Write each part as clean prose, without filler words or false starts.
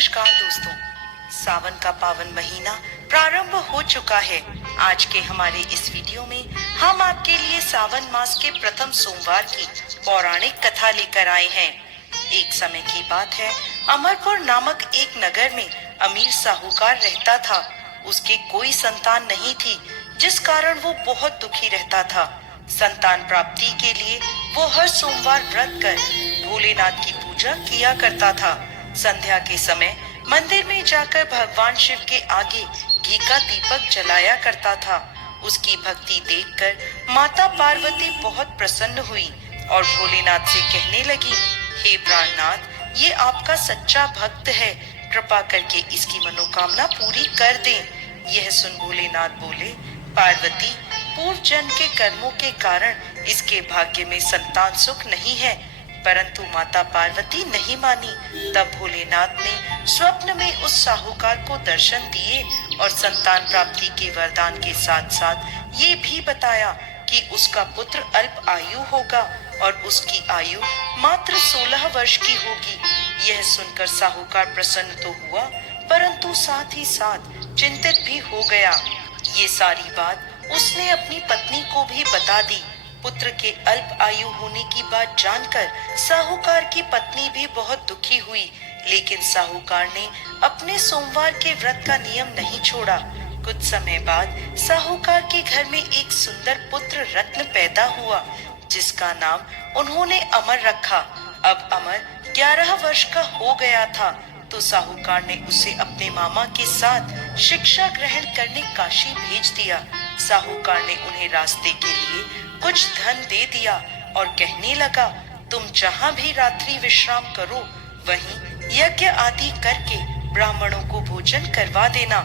नमस्कार दोस्तों, सावन का पावन महीना प्रारंभ हो चुका है। आज के हमारे इस वीडियो में हम आपके लिए सावन मास के प्रथम सोमवार की पौराणिक कथा लेकर आए हैं। एक समय की बात है, अमरपुर नामक एक नगर में अमीर साहूकार रहता था। उसके कोई संतान नहीं थी, जिस कारण वो बहुत दुखी रहता था। संतान प्राप्ति के लिए वो हर सोमवार व्रत कर भोलेनाथ की पूजा किया करता था। संध्या के समय मंदिर में जाकर भगवान शिव के आगे घी का दीपक जलाया करता था। उसकी भक्ति देखकर माता पार्वती बहुत प्रसन्न हुई और भोलेनाथ से कहने लगी, हे प्राणनाथ, ये आपका सच्चा भक्त है, कृपा करके इसकी मनोकामना पूरी कर दें। यह सुन भोलेनाथ बोले, पार्वती, पूर्व जन्म के कर्मों के कारण इसके भाग्य में संतान सुख नहीं है। परंतु माता पार्वती नहीं मानी। तब भोलेनाथ ने स्वप्न में उस साहूकार को दर्शन दिए और संतान प्राप्ति के वरदान के साथ साथ ये भी बताया कि उसका पुत्र अल्प आयु होगा और उसकी आयु मात्र 16 वर्ष की होगी। यह सुनकर साहूकार प्रसन्न तो हुआ, परंतु साथ ही साथ चिंतित भी हो गया। ये सारी बात उसने अपनी पत्नी को भी बता दी। पुत्र के अल्प आयु होने की बात जानकर साहूकार की पत्नी भी बहुत दुखी हुई, लेकिन साहूकार ने अपने सोमवार के व्रत का नियम नहीं छोड़ा। कुछ समय बाद साहूकार के घर में एक सुंदर पुत्र रत्न पैदा हुआ, जिसका नाम उन्होंने अमर रखा। अब अमर 11 वर्ष का हो गया था, तो साहूकार ने उसे अपने मामा के साथ शिक्षा ग्रहण करने काशी भेज दिया। साहूकार ने उन्हें रास्ते के लिए कुछ धन दे दिया और कहने लगा, तुम जहाँ भी रात्रि विश्राम करो, वहीं यज्ञ आदि करके ब्राह्मणों को भोजन करवा देना।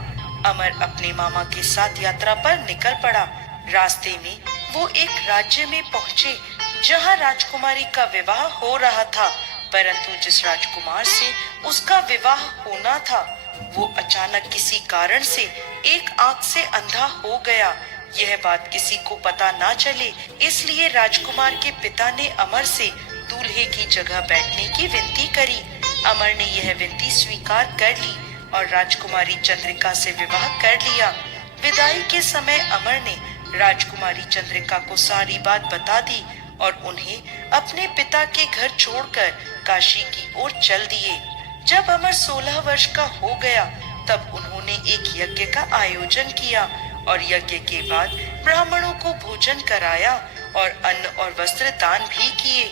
अमर अपने मामा के साथ यात्रा पर निकल पड़ा। रास्ते में वो एक राज्य में पहुँचे, जहाँ राजकुमारी का विवाह हो रहा था, परंतु जिस राजकुमार से उसका विवाह होना था, वो अचानक किसी कारण से एक आंख से अंधा हो गया। यह बात किसी को पता ना चले, इसलिए राजकुमार के पिता ने अमर से दूल्हे की जगह बैठने की विनती करी। अमर ने यह विनती स्वीकार कर ली और राजकुमारी चंद्रिका से विवाह कर लिया। विदाई के समय अमर ने राजकुमारी चंद्रिका को सारी बात बता दी और उन्हें अपने पिता के घर छोड़कर काशी की ओर चल दिए। जब अमर 16 वर्ष का हो गया, तब उन्होंने एक यज्ञ का आयोजन किया और यज्ञ के बाद ब्राह्मणों को भोजन कराया और अन्न और वस्त्र दान भी किए।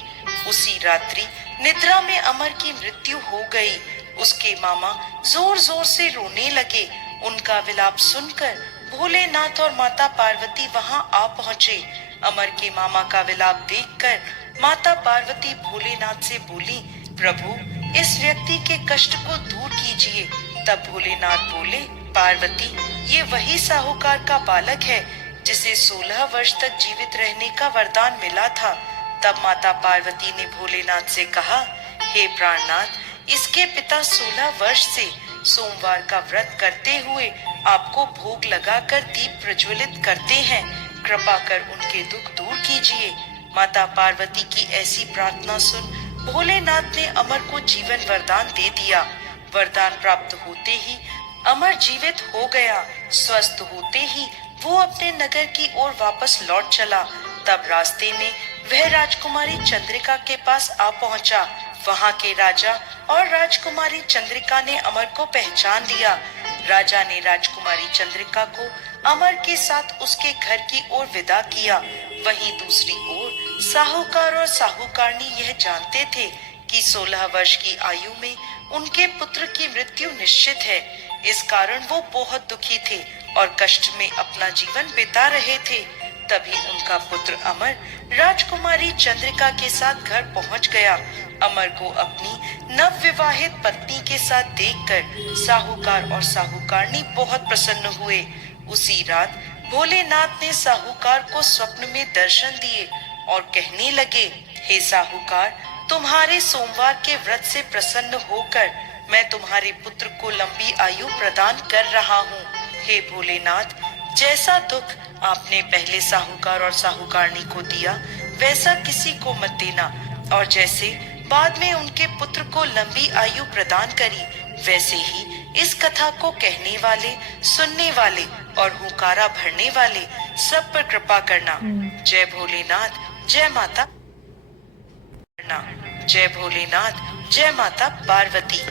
उसी रात्रि निद्रा में अमर की मृत्यु हो गई। उसके मामा जोर जोर से रोने लगे। उनका विलाप सुनकर भोलेनाथ और माता पार्वती वहां आ पहुँचे। अमर के मामा का विलाप देखकर माता पार्वती भोलेनाथ से बोली, प्रभु, इस व्यक्ति के कष्ट को दूर कीजिए। तब भोलेनाथ बोले, पार्वती, ये वही साहूकार का बालक है जिसे 16 वर्ष तक जीवित रहने का वरदान मिला था। तब माता पार्वती ने भोलेनाथ से कहा, हे प्राणनाथ, इसके पिता 16 वर्ष से सोमवार का व्रत करते हुए आपको भोग लगाकर दीप प्रज्वलित करते हैं। कृपा कर उनके दुख दूर कीजिए। माता पार्वती की ऐसी प्रार्थना सुन भोलेनाथ ने अमर को जीवन वरदान दे दिया। वरदान प्राप्त होते ही अमर जीवित हो गया। स्वस्थ होते ही वो अपने नगर की ओर वापस लौट चला। तब रास्ते में वह राजकुमारी चंद्रिका के पास आ पहुंचा। वहां के राजा और राजकुमारी चंद्रिका ने अमर को पहचान लिया। राजा ने राजकुमारी चंद्रिका को अमर के साथ उसके घर की ओर विदा किया। वहीं दूसरी ओर साहूकार और साहूकारनी यह जानते थे कि 16 वर्ष की आयु में उनके पुत्र की मृत्यु निश्चित है। इस कारण वो बहुत दुखी थे और कष्ट में अपना जीवन बिता रहे थे। तभी उनका पुत्र अमर राजकुमारी चंद्रिका के साथ घर पहुंच गया। अमर को अपनी नवविवाहित पत्नी के साथ देखकर साहूकार और साहूकारनी बहुत प्रसन्न हुए। उसी रात भोलेनाथ ने साहूकार को स्वप्न में दर्शन दिए और कहने लगे, हे साहूकार, तुम्हारे सोमवार के व्रत से प्रसन्न होकर मैं तुम्हारे पुत्र को लंबी आयु प्रदान कर रहा हूँ। हे भोलेनाथ, जैसा दुख आपने पहले साहूकार और साहूकारनी को दिया, वैसा किसी को मत देना, और जैसे बाद में उनके पुत्र को लंबी आयु प्रदान करी, वैसे ही इस कथा को कहने वाले, सुनने वाले और हुंकारा भरने वाले सब पर कृपा करना। जय भोलेनाथ, जय माता, जय भोलेनाथ, जय माता पार्वती।